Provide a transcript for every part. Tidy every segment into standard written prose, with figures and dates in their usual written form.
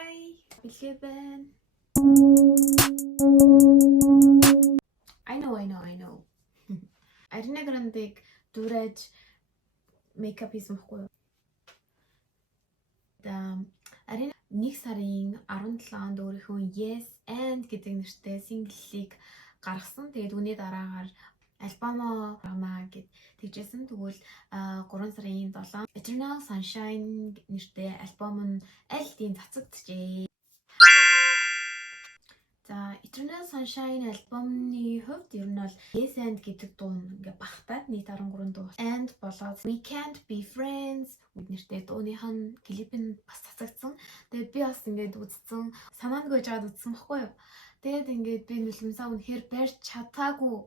Hi, Philippine. I know. Ariana Grande-г дурайж мейкап хийсэн байхгүй юу? Арина 1 сарын 17-нд өөрийнхөө Yes and гэдэг нэртэй single-ийг гаргасан. Тэгээд үүний дараагаар альбомоо гаргана гэд тэгжсэн. Тэгвэл 3 сарын 7 Eternal Sunshine нэртэй альбом нь аль хэдийн цацагдчихжээ. За Eternal Sunshine альбомны хувьд ер нь бол Yes and гэдэг дуу ингээ багтаад нийт 13 дуу. And болоод We Can't Be Friends нэртэй дууных нь клип нь бас цацагдсан. Тэгээд би бас ингээд үзсэн. Санаанд гойж аваад үзсэн баггүй юу? Тэгээд ингээд би нүлэмсаа үнэхээр барьж чадаагүй.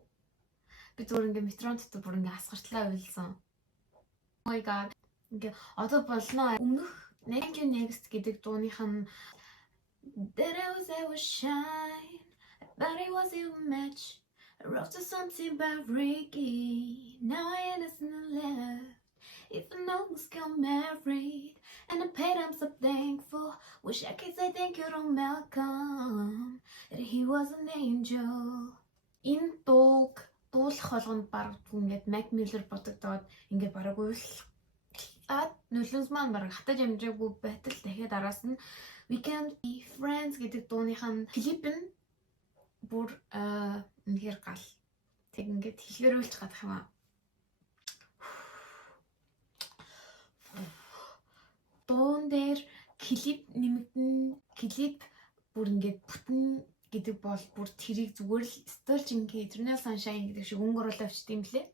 Би зүгээр ингээ метрон дотор бүр ингээ асгартлаа уйлсан. Oh my god. Ингээ одоо болно. Өмнөх Thank You Next гэдэг дууных нь That I was ever shine, but it was a match. I wrote to something about Ricky. Now I innocently left. If I know who's got married, and I paid him so thankful. Wish I could say thank you to Malcolm, that he was an angel. Энэ дууг дуулах болгонд баг ингээд Mac Miller бодогдоод ингээд бараг уйлаад нүлэнс маань бараг хатаж амжаагүй байтал дахиад араас нь We Can't Be Friends гэдэг дууных нь клип нь бүр үнэхээр гал. Тэг ингээд хэлбэрүүлж гадах юм аа. Дуун дээр клип нэмэгдэн клип бүр ингээд бүтэн гэдэг бол бүр тэрийг зүгээр л Stalking Eternal Sunshine гэдэг шиг өнгөрөөл авчт юм блэ.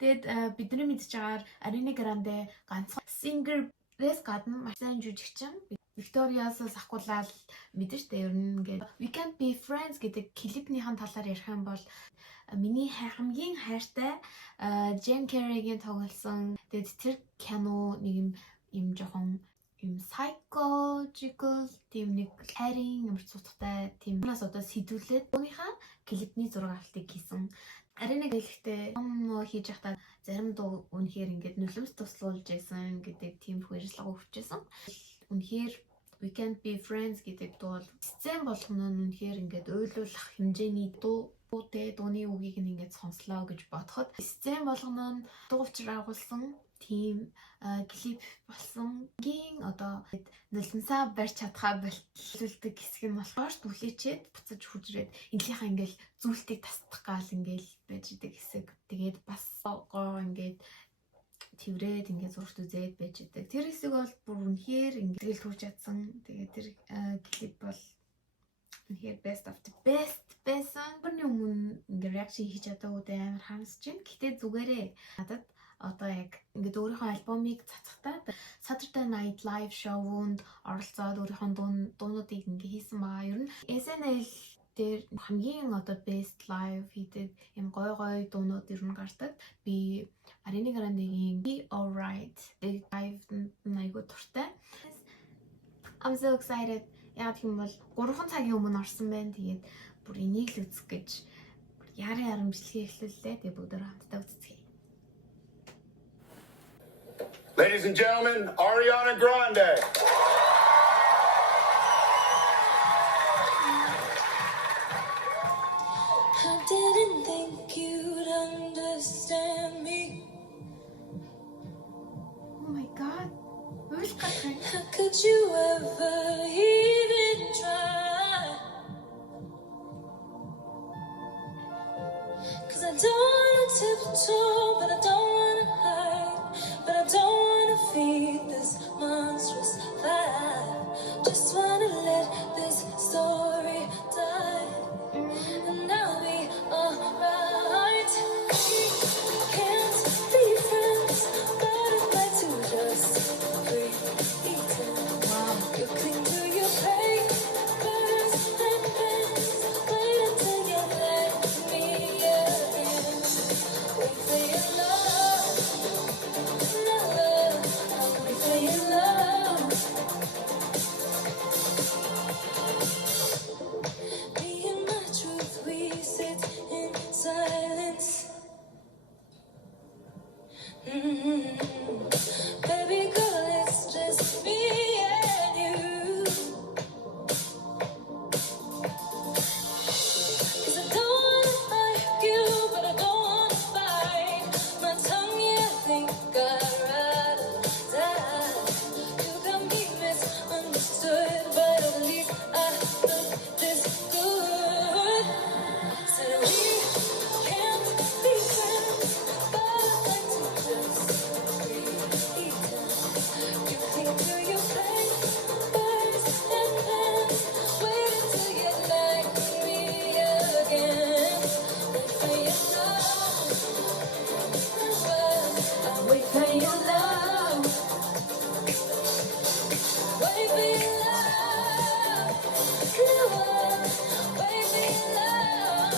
Тэгэд бидний мэдж байгаагаар Ariana Grande ганцхан singer-ээс гадна маш сайн жүжигчин Victoria's ахгуулаад мэдэн штэ ер нь ингээд We Can't Be Friends гэдэг клипнийхэн талаар ярих юм бол миний хамгийн хайртай Jim Carrey-гийн тоглосон тэгээд тэр кино нэг юм жоохон юм psychological тийм нэг хайрын ямар цутгатай тийм нас одоо сэдвүүлээд өөрийнхөө клипний зураг авалтыг хийсэн. Арина гэлэхдээ хийж байхдаа зарим дуу үнэхээр ингээд нулимс туслуулж байсан гэдэг тийм хэрэгжлага өгчээсэн. Үнэхээр We Can't Be Friends гэдэг дуу бол сцен болгоно нь үнэхээр ингээд уйлуулах хэмжээний дууны үгийг нь ингээд сонслоо гэж бодоход сцен болгоно нь дуувч агуулсан тийм клип болсон. Гин одоо нулимсаа барьж чадхаа болтолдог хэсэг нь болохоор түлээчээд буцаж хүчрээд энэлийнхаа ингээл зүйлтийг тасдах гал ингээл байж идэг хэсэг. Тэгээд бас гоо ингээд тэрврээд ингээд зургт үзээд байж идэг. Тэр хэсэг бол бүр үнэхээр ингээд төрж чадсан. Тэгээд тэр клип бол үнэхээр best of the best байсан. Бүрний өмнө ингээд реакшн хийж чадаагүй амар харамсаж байна. Гэтэ зүгээрээ надад одоо яг ингээд өөрийнхөө альбомыг цацгатаад Saturday Night Live show-нд оролцоод өөрийнхөө дуунуудыг ингээд хийсэн байгаа. Ер нь SNL дээр хамгийн одоо best live хийдэг юм гой дуунууд ер нь гардаг. Би Ariana Grande-гийн Be Alright live-д айгуу туртай. I'm so excited. Яг тийм бол 3 цагийн өмнө орсон байна. Тэгээд бүр энийг л үзэх гэж яран бичлэгээ эхлүүллээ. Тэгээд бүгд хамтдаа үзцгээе. Ladies and gentlemen, Ariana Grande. I didn't think you'd understand me. Oh my god. How could you ever even try? 'Cause I don't wanna tiptoe, but I don't wanna hide, but I don't wanna feed this monstrous fire. Just wanna let this story die, and I'll be alright. Can't be friends, but I'd like to just pretend. You cling to your baby love. Come on, baby love.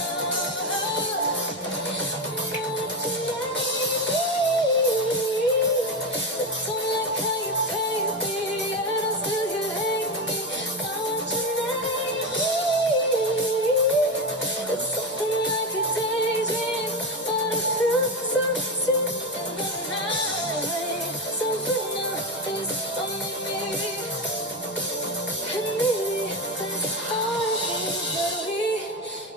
Don't like how you pay me, and I still you hate me. I want your name. It's something like a daydream, but it feels so sweet in the night. Something is only me, and maybe that's all I need. But we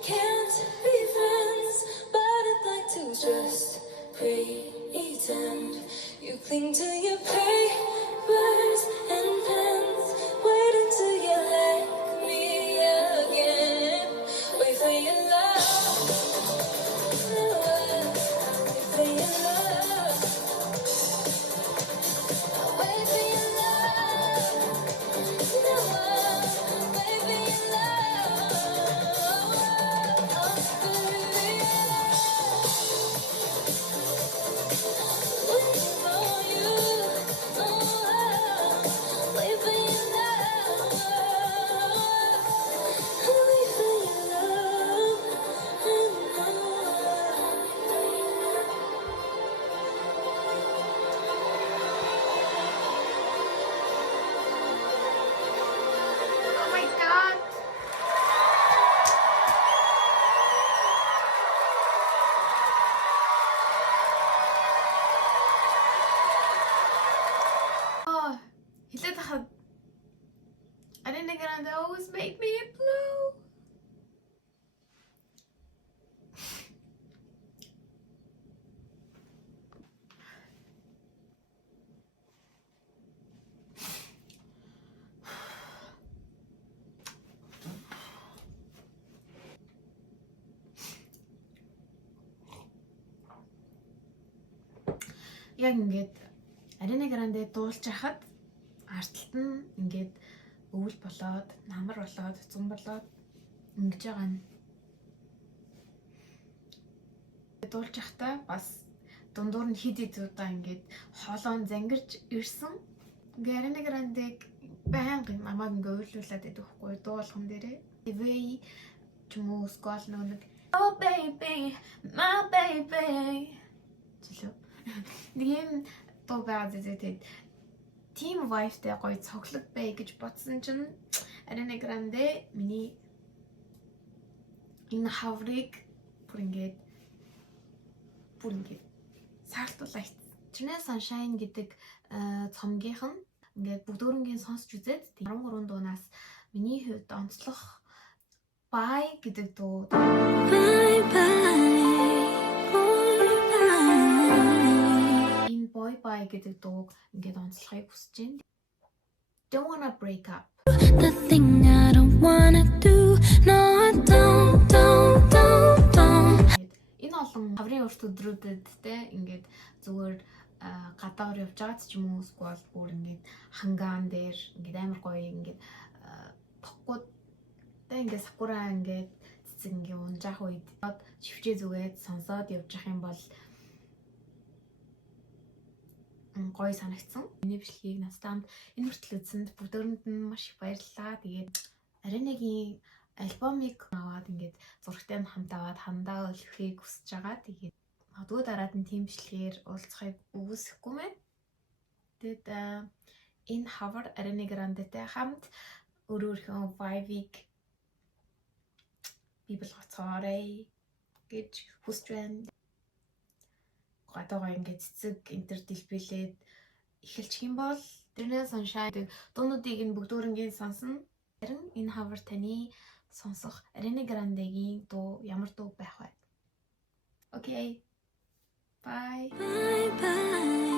can't be friends, but I'd like to just pretend. You cling to your papers and pens, wait until you like me again. Wait for your love, wait for your love, wait for your love, wait for your Oh my god! Oh, хэлээд хахад Ariana Grande always make me blue. Яг ингээд Ariana Grande дуулж хахад арталт нь ингээд өвөл болоод, намар болоод, зум болоод ингэж байгаа нь. Дуулж хахтаа бас дундуур нь хид хид удаа ингээд хоолоон зангирж ирсэн. Ингээд Ariana Grande-г байнга намайг ингээд уйлуулад идэх байхгүй дуу болгон дээрээ. TV ч юм уу скол нэг Oh baby, my baby. Чилээ. Нэг юм дуу байгаад тэгээд team vibe-тэй гоё цоглог бай гэж бодсон чинь Ariana Grande миний энэ хаврыг бүр ингээд саалтуулаа. Eternal Sunshine гэдэг цомгийнх нь ингээд бүгдөрөнгийн сонсч үзээд 13 дуунаас миний хувьд онцлох Bye гэдэг дуу. Bye bye, boy bye. Энэ Boy Bye гэдэг дууг ингээд онцлохыг хүсэж байна. Don't wanna break up. The thing I don't wanna do, no I don't. Энэ олон хаврын урт өдрүүдэд те ингээд зүгээр гадаагаар явж байгаа ч юм уу эсвэл бүр ингээд хангаан дээр ингээд амар гоё ингээд тоггууд тэ ингээд сакура ингээд цэцэг ингээд унжаах үед чивчээ зүгээд сонсоод явж явах юм бол гоё санагдсан. Миний бичлэгийг настамд энэ хүртэл үзсэнд бүгдөөрэнд нь маш их баярлалаа. Тэгээд Ariana-гийн альбомыг аваад ингээд зурагтай нь хамт аваад хандаа өлөхийг хүсэж байгаа. Тэгээд магадгүй дараад нь тийм бичлэгээр уулзахыг үгүйсэхгүй мэн. Тэгэд энэ хавар Ariana Grande-тэй хамт өөрийнхөө vibe-ийг библ гоцоорой гэж хүсэж байна. Гадаагаа ингээд цэцэг энтер дэлбэлээд эхэлчих юм бол Eternal Sunshine дуунуудыг нь бүгдөрөнгийн сонсно. Харин энэ хавар таны сонсох Ariana Grande-гийн дуу ямар дуу байх вэ? Okay. Bye. Bye bye.